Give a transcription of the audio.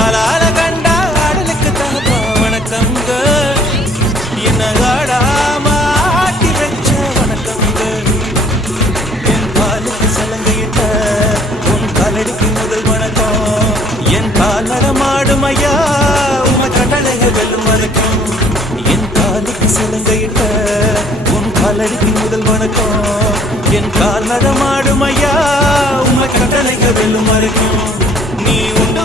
ஆளால கண்டா ஆடலுக்கு தாப்பா வணக்கங்க என்ன ஆடாம ஆட்டி வச்ச வணக்கங்க என் காலுக்கு சலங்கையிட்ட உன் காலடிக்கு முதல் வணக்கம் என் கால் நடமாடும் ஐயா உம கட்டளைகள் வெல்லும் வரைக்கும் என் காலுக்கு சலங்கையிட்ட உன் காலடிக்கு முதல் வணக்கம் என் கால் நடமாடும் ஐயா உம கட்டளைகள் வெல்லும் வரைக்கும் நீ உண்டு